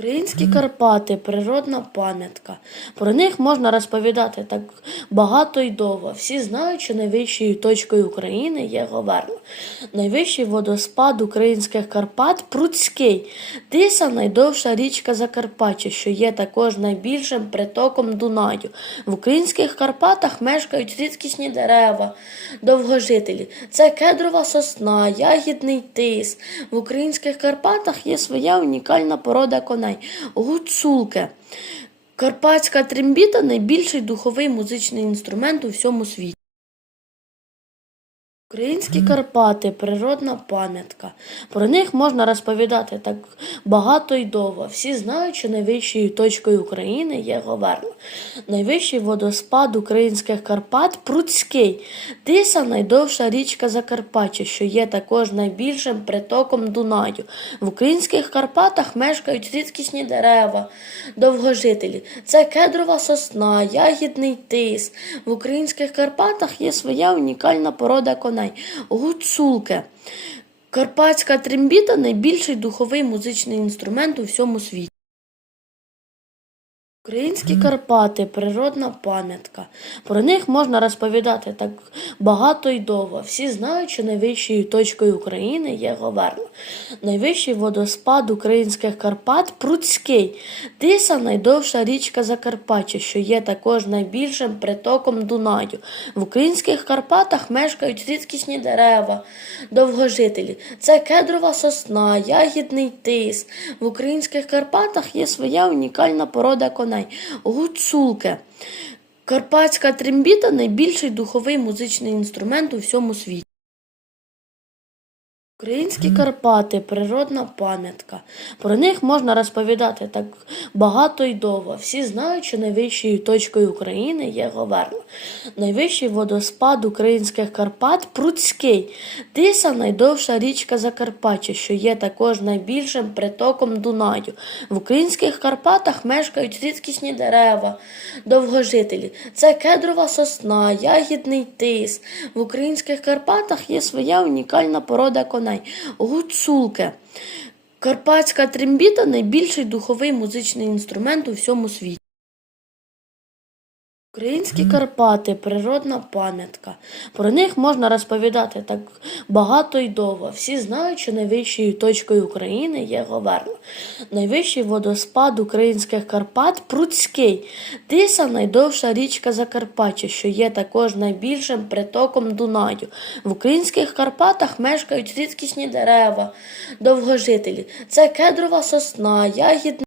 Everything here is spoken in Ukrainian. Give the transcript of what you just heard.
Українські Карпати природна пам'ятка. Про них можна розповідати так багато і довго. Всі знають, що найвищою точкою України є Говерла. Найвищий водоспад українських Карпат Пруцький. Тиса найдовша річка Закарпаття, що є також найбільшим притоком Дунаю. В українських Карпатах мешкають рідкісні дерева, довгожителі. Це кедрова сосна, ягідний тис. В українських Карпатах є своя унікальна порода коней гуцулки. Карпатська трембіта найбільший духовий музичний інструмент у всьому світі. Українські Карпати природна пам'ятка. Про них можна розповідати так багато і довго. Всі знають, що найвищою точкою України є Говерла. Найвищий водоспад українських Карпат Пруцький. Тиса найдовша річка Закарпаття, що є також найбільшим притоком Дунаю. В українських Карпатах мешкають рідкісні дерева, довгожителі. Це кедрова сосна, ягідний тис. В українських Карпатах є своя унікальна порода коней гуцулки. Карпатська трембіта найбільший духовий музичний інструмент у всьому світі. Українські Карпати природна пам'ятка. Про них можна розповідати так багато і довго. Всі знають, що найвищою точкою України є Говерла. Найвищий водоспад українських Карпат Пруцький. Тиса найдовша річка Закарпаття, що є також найбільшим притоком Дунаю. В українських Карпатах мешкають рідкісні дерева, довгожителі. Це кедрова сосна, ягідний тис. В українських Карпатах є своя унікальна порода коней гуцулки. Карпатська трембіта найбільший духовий музичний інструмент у всьому світі. Українські Карпати природна пам'ятка. Про них можна розповідати так багато і довго. Всі знають, що найвищою точкою України є Говерла. Найвищий водоспад українських Карпат Пруцький. Тиса найдовша річка Закарпаття, що є також найбільшим притоком Дунаю. В українських Карпатах мешкають рідкісні дерева, довгожителі. Це кедрова сосна, ягідний тис. В українських Карпатах є своя унікальна порода коней гуцулки. Карпатська трембіта найбільший духовий музичний інструмент у всьому світі. Українські Карпати природна пам'ятка. Про них можна розповідати так багато і довго. Всі знають, що найвищою точкою України є Говерла. Найвищий водоспад українських Карпат Пруцький. Тиса найдовша річка Закарпаття, що є також найбільшим притоком Дунаю. В українських Карпатах мешкають рідкісні дерева, довгожителі. Це кедрова сосна, ягідний